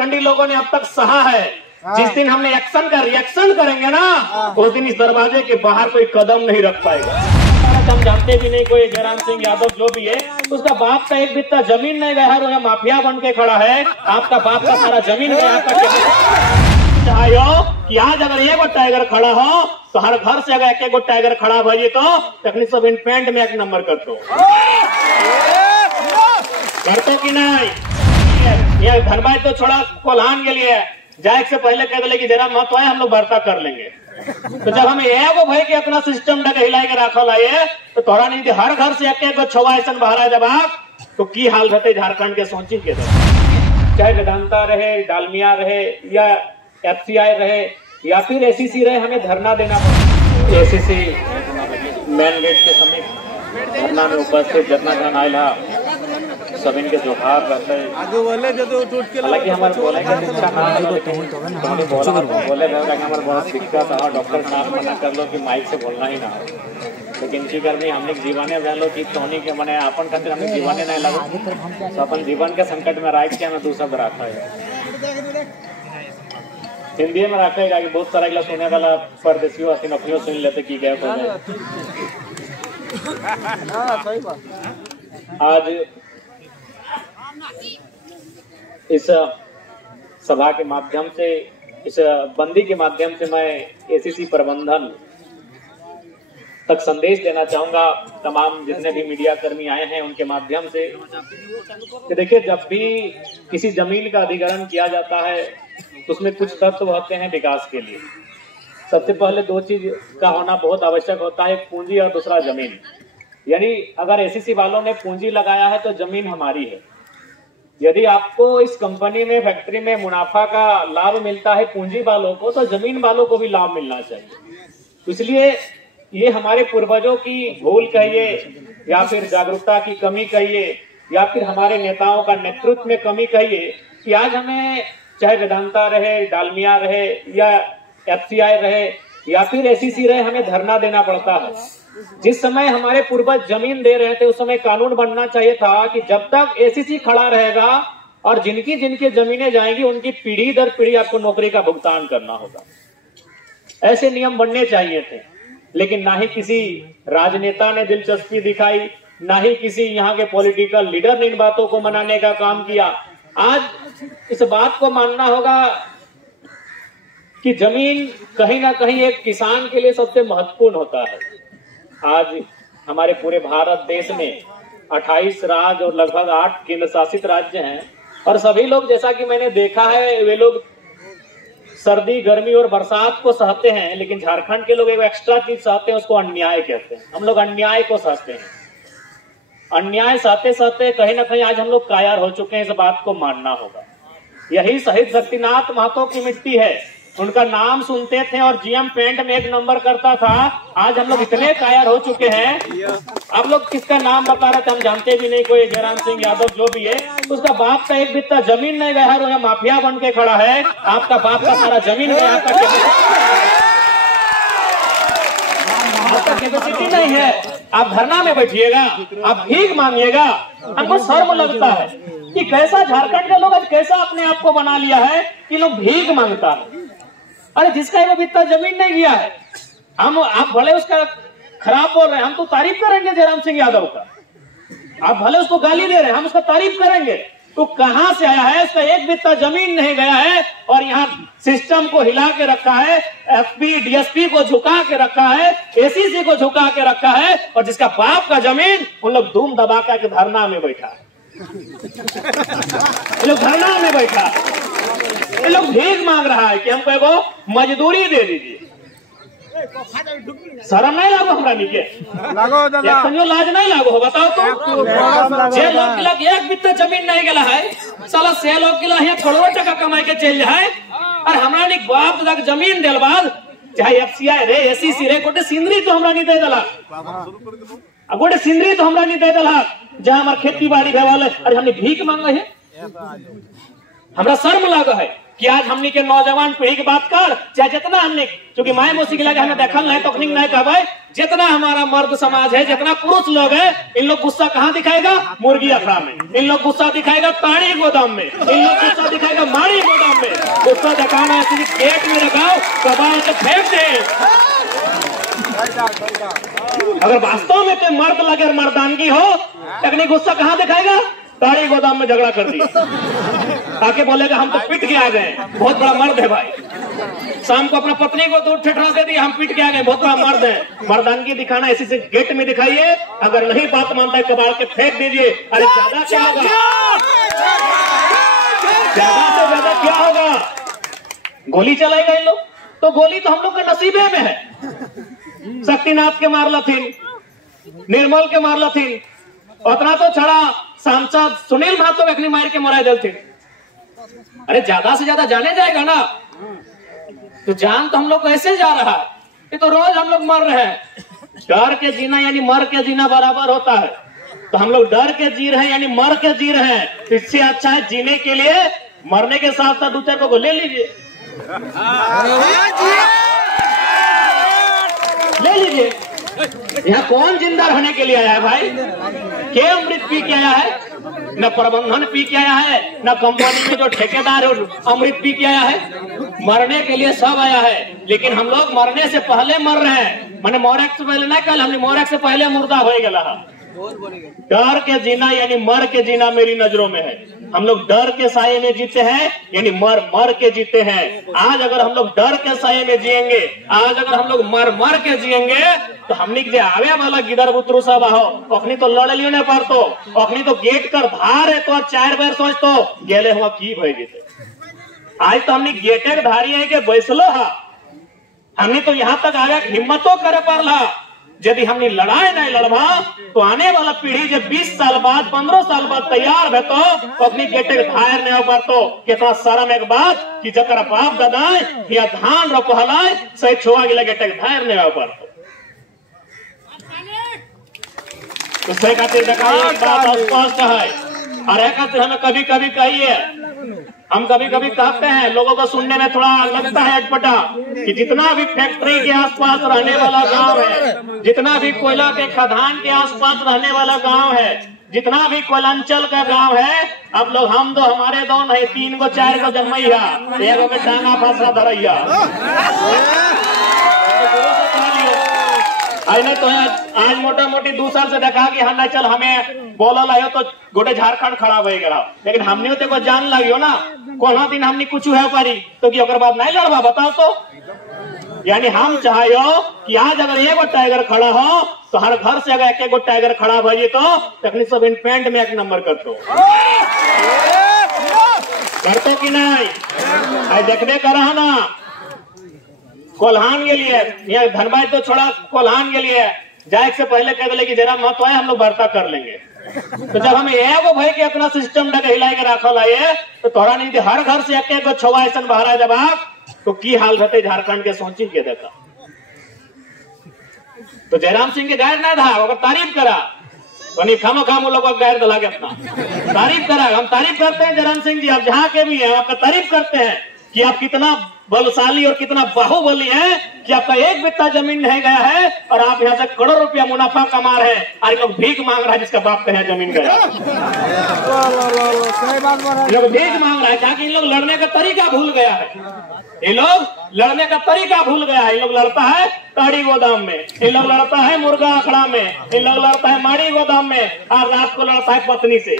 पाखंडी लोगों ने अब तक सहा है। जिस दिन हमने एक्शन का रिएक्शन करेंगे ना, उस दिन इस दरवाजे के बाहर कोई कदम नहीं रख पाएगा। हम जानते भी नहीं कोई जयराम सिंह यादव जो भी है, उसका बाप का एक बित्ता जमीन नहीं गया है, वो माफिया बन के खड़ा है। आपका बाप का सारा जमीन गया, कि आज अगर एक टाइगर खड़ा हो तो हर घर से अगर एक टाइगर खड़ा भाई तो तकनीक सब इन पेंट में एक नंबर कर दो कि नहीं। ये धनबाई तो छोड़ा कोल्हान के लिए जाए से पहले कह दे कि जरा मत आए, हम लोग वार्ता कर लेंगे। तो जब हमें एगो भाई के अपना सिस्टम डगे हिलाई के रखल है तो तोड़ा नहीं थी हर घर से एक छवा ऐसा बाहर जब आप तो की हाल रहते झारखंड के सोची के, चाहे वेदांता रहे, डालमिया रहे या FCI रहे या फिर ACC रहे, हमें धरना देना पड़ता। ACC मेन गेट के समीप धरना में उपस्थित जितना जन आयला सब इनके जोहार रहते हैं। हालांकि हमारे बोले हमारे बहुत दिक्कत है, डॉक्टर साहब मना कर लो कि माइक से बोलना ही ना, लेकिन इनकी गर्मी हमने जीवाने जान लो कि टोनी के मने अपन खातिर हमने जीवाने नहीं लगो, तो अपन जीवन के संकट में राख के हमें दूसरा रखा है। हिंदी में रखेगा कि बहुत सारा इला सुने वाला परदेशियों हसी नौकरियों सुन लेते की गए। आज इस सभा के माध्यम से, इस बंदी के माध्यम से मैं ACC प्रबंधन तक संदेश देना चाहूंगा, तमाम जितने भी मीडिया कर्मी आए हैं उनके माध्यम से, कि देखिए जब भी किसी जमीन का अधिग्रहण किया जाता है तो उसमें कुछ तत्व होते हैं विकास के लिए। सबसे पहले दो चीज का होना बहुत आवश्यक होता है, एक पूंजी और दूसरा जमीन। यानी अगर ACC वालों ने पूंजी लगाया है तो जमीन हमारी है। यदि आपको इस कंपनी में, फैक्ट्री में मुनाफा का लाभ मिलता है पूंजी वालों को, तो जमीन वालों को भी लाभ मिलना चाहिए। इसलिए ये हमारे पूर्वजों की भूल कहिए या फिर जागरूकता की कमी कहिए या फिर हमारे नेताओं का नेतृत्व में कमी कहिए कि आज हमें चाहे वेदांता रहे, डालमिया रहे या FCI रहे या फिर ACC रहे, हमें धरना देना पड़ता है। जिस समय हमारे पूर्वज जमीन दे रहे थे उस समय कानून बनना चाहिए था कि जब तक ACC खड़ा रहेगा और जिनकी जिनकी जमीनें जाएंगी उनकी पीढ़ी दर पीढ़ी आपको नौकरी का भुगतान करना होगा। ऐसे नियम बनने चाहिए थे, लेकिन ना ही किसी राजनेता ने दिलचस्पी दिखाई, ना ही किसी यहाँ के पॉलिटिकल लीडर ने इन बातों को मनाने का काम किया। आज इस बात को मानना होगा कि जमीन कहीं ना कहीं एक किसान के लिए सबसे महत्वपूर्ण होता है। आज हमारे पूरे भारत देश में 28 राज्य और लगभग 8 केंद्र शासित राज्य हैं और सभी लोग, जैसा कि मैंने देखा है, वे लोग सर्दी, गर्मी और बरसात को सहते हैं, लेकिन झारखंड के लोग एक एक्स्ट्रा चीज सहते हैं, उसको अन्याय कहते हैं। हम लोग अन्याय को सहते हैं। अन्याय सहते सहते कहीं ना कहीं आज हम लोग कायर हो चुके हैं, इस बात को मानना होगा। यही शहीद शक्तिनाथ महतो की मिट्टी है, उनका नाम सुनते थे और GM पेंट में एक नंबर करता था। आज हम लोग इतने कायर हो चुके हैं, अब लोग किसका नाम बता रहे थे हम जानते भी नहीं, कोई जयराम सिंह यादव जो भी है, उसका बाप का एक बित्ता जमीन नहीं गया है, वो माफिया बन के खड़ा है। आपका बाप का सारा जमीन गया, आपका कैपेसिटी नहीं है। आप धरना में बैठिएगा, आप भीख मांगिएगा। हमको शर्म लगता है कि कैसा झारखंड के लोग आज कैसा अपने आप को बना लिया है कि लोग भीख मांगता है। अरे जिसका वो इतना जमीन नहीं गया है, आप भले उसका खराब बोल रहे हैं, हम तो तारीफ करेंगे जयराम सिंह यादव का। आप भले उसको गाली दे रहे हैं, हम उसका तारीफ करेंगे। तो कहां से आया है? इसका एक बित्ता जमीन नहीं गया है और यहाँ सिस्टम को हिला के रखा है, FP DSP को झुका के रखा है, ACC को झुका के रखा है, और जिसका बाप का जमीन उन लोग धूम दबा के धरना में बैठा है। लोग धरना में बैठा, ये लोग भीख मांग रहा है कि हमको एगो मजदूरी दे दीजिए। शर्म नहीं लागो हमरा नीचे, लाज नहीं लागो, बताओ तो। जे लोग के लग एक बित्ता जमीन नहीं गला है, साला से लोग के लग करोड़ों टका कमाई के चल जाए, और हमरा नी बाप तक जमीन दिल बाद चाहे FCI रे, ACC रे, गोटे सिंदरी तो हमरा नहीं दे दला, गोटे सिंदरी तो हमरा नहीं दे दला जहाँ हमारे खेती बाड़ी भेवाले। अरे हमने भीख मांगा है, हमरा शर्म लगा है कि आज हमनी के नौजवान पीढ़ी की बात कर, चाहे जितना हमने, क्योंकि माए मौसी के लगे हमें देखल नहीं तो नहीं कहबे, जितना हमारा मर्द समाज है, जितना पुरुष लोग है, इन लोग गुस्सा कहाँ दिखाएगा? मुर्गी अखड़ा में। इन लोग गुस्सा दिखाएगा ताड़ी गोदाम में। इन लोग गुस्सा दिखाएगा माड़ी गोदाम में। गुस्सा दिखाना है पेट में लगाओ, कबाड़ से फेंक दे। अगर वास्तव में कोई मर्द लगे, मर्दानगी हो, लेकिन गुस्सा कहाँ दिखाएगा? ताड़ी गोदाम में झगड़ा कर दिया, आके बोलेगा हम तो पिट के आ गए, बहुत बड़ा मर्द है भाई। शाम को अपना पत्नी को दूध ठिठरा दे दिया, हम पिट के आ गए, बहुत बड़ा मर्द है। मर्दानगी दिखाना इसी से गेट में दिखाइए, अगर नहीं बात मानता है कबाड़ के फेंक दीजिए। अरे ज्यादा क्या होगा? ज्यादा से ज्यादा क्या होगा? गोली चलाएगा इन लोग, तो गोली तो हम लोग के नसीबे में है। शक्तिनाथ के मारला थी, निर्मल के मारला थी, उतना तो छड़ा सांसद सुनील महतो अपनी मार के मरा दिल थे। अरे ज्यादा से ज्यादा जाने जाएगा ना, तो जान तो हम लोग कैसे जा रहा है? ये तो रोज हम लोग मर रहे हैं। डर के जीना यानी मर के जीना बराबर होता है, तो हम लोग डर के जी रहे हैं यानी मर के जी रहे हैं। इससे अच्छा है जीने के लिए मरने के साथ साथ दो चार को ले लीजिए, ले लीजिए। यहाँ कौन जिंदा रहने के लिए आया है भाई? के अमृत पी के आया है? न प्रबंधन पी के आया है, न कंपनी में जो ठेकेदार है अमृत पी के आया है। मरने के लिए सब आया है, लेकिन हम लोग मरने से पहले मर रहे हैं। मैंने मोरक से पहले ना कल, हमने मोरक से पहले मुर्दा हो गया। डर के जीना यानी मर के जीना मेरी नजरों में है। हम लोग डर के साये में जीते हैं यानी मर मर के जीते हैं। आज अगर हम लोग डर के साये में जिएंगे, आज अगर हम लोग मर मर के जिएंगे, तो हमने जो आवे वाला गिदर बुतरू सब हो, अखनी तो लड़ लियो ने पर तो अखनी तो गेट कर धार है, तो 4 बार सोच तो गेले हुआ की भय जीते। आज तो हमने गेटे के धारी है कि बैसलो हा, हमने तो यहाँ तक आगे हिम्मतों करे पारला। यदि हमने लड़ाई नहीं लड़वा, तो आने वाला पीढ़ी जब 20 साल बाद 15 साल बाद तैयार है, तो अपनी गेटे धायर नहीं हो तो कितना शर्म एक बात कि जरा बाप दादा या धान रो पहलाए सही छुआ गिला गेटे धायर नहीं हो पातो। तो सही खातिर दिखाइए बात स्पष्ट है। और एक खातिर हमें कभी कभी कहिए, हम कभी कभी कहते हैं, लोगों को सुनने में थोड़ा लगता है अटपटा, कि जितना भी फैक्ट्री के आसपास रहने वाला गांव है, जितना भी कोयला के खदान के आसपास रहने वाला गांव है, जितना भी कोयलांचल का गांव है, अब लोग हम दो हमारे दो नहीं 3 को 4 को जन्मैया, एगो में टांगा फांसा धरैया। नहीं तो आज मोटा मोटी 2 साल से देखा कि हम चल हमें बोला लायो तो गोटे झारखंड खड़ा हो गया, लेकिन हमने तो जान लगियो ना कोना दिन हमने कुछ है पारी तो कि बाद नहीं लड़वा बताओ तो। यानी हम चाहो कि आज अगर एगो टाइगर खड़ा हो तो हर घर से अगर एक टाइगर खड़ा भजे तो तकनी सब इन पेंट में 1 नंबर करतो कि नहीं? आज देखने करा ना कोल्हान के लिए, यहाँ धनबाद तो छोड़ा, कोल्हान के लिए जाए से पहले कह दिले कि जरा मत आए, हम लोग वार्ता कर लेंगे। तो जब हमें एगो भाई के अपना सिस्टम ढके हिला के रखल है, तो थोड़ा नहीं थी हर घर से एक छवा ऐसा बाहर जब आप तो की हाल रहते झारखंड के सोची के देखा। तो जयराम सिंह के गैर ना था, अगर तारीफ करा तो खामो खाम लोग गैर दिला के अपना तारीफ करा। हम तारीफ करते हैं जयराम सिंह जी, आप जहाँ के भी हैं आपका तारीफ करते हैं कि आप कितना बलशाली और कितना बाहुबली है कि आपका 1 बित्ता जमीन नहीं गया है और आप यहाँ से करोड़ रुपया मुनाफा कमा रहे हैं। आज लोग भीख मांग रहा है जिसका बाप कहे जमीन गया, लोग भीख मांग रहा है क्योंकि इन लोग लड़ने का तरीका भूल गया है। ये लोग लड़ने का तरीका भूल गया है। इन लोग लड़ता है ताड़ी गोदाम में, इन लोग लड़ता है मुर्गा अखड़ा में, इन लोग लड़ता है माड़ी गोदाम में, और रात को लड़ता है पत्नी से।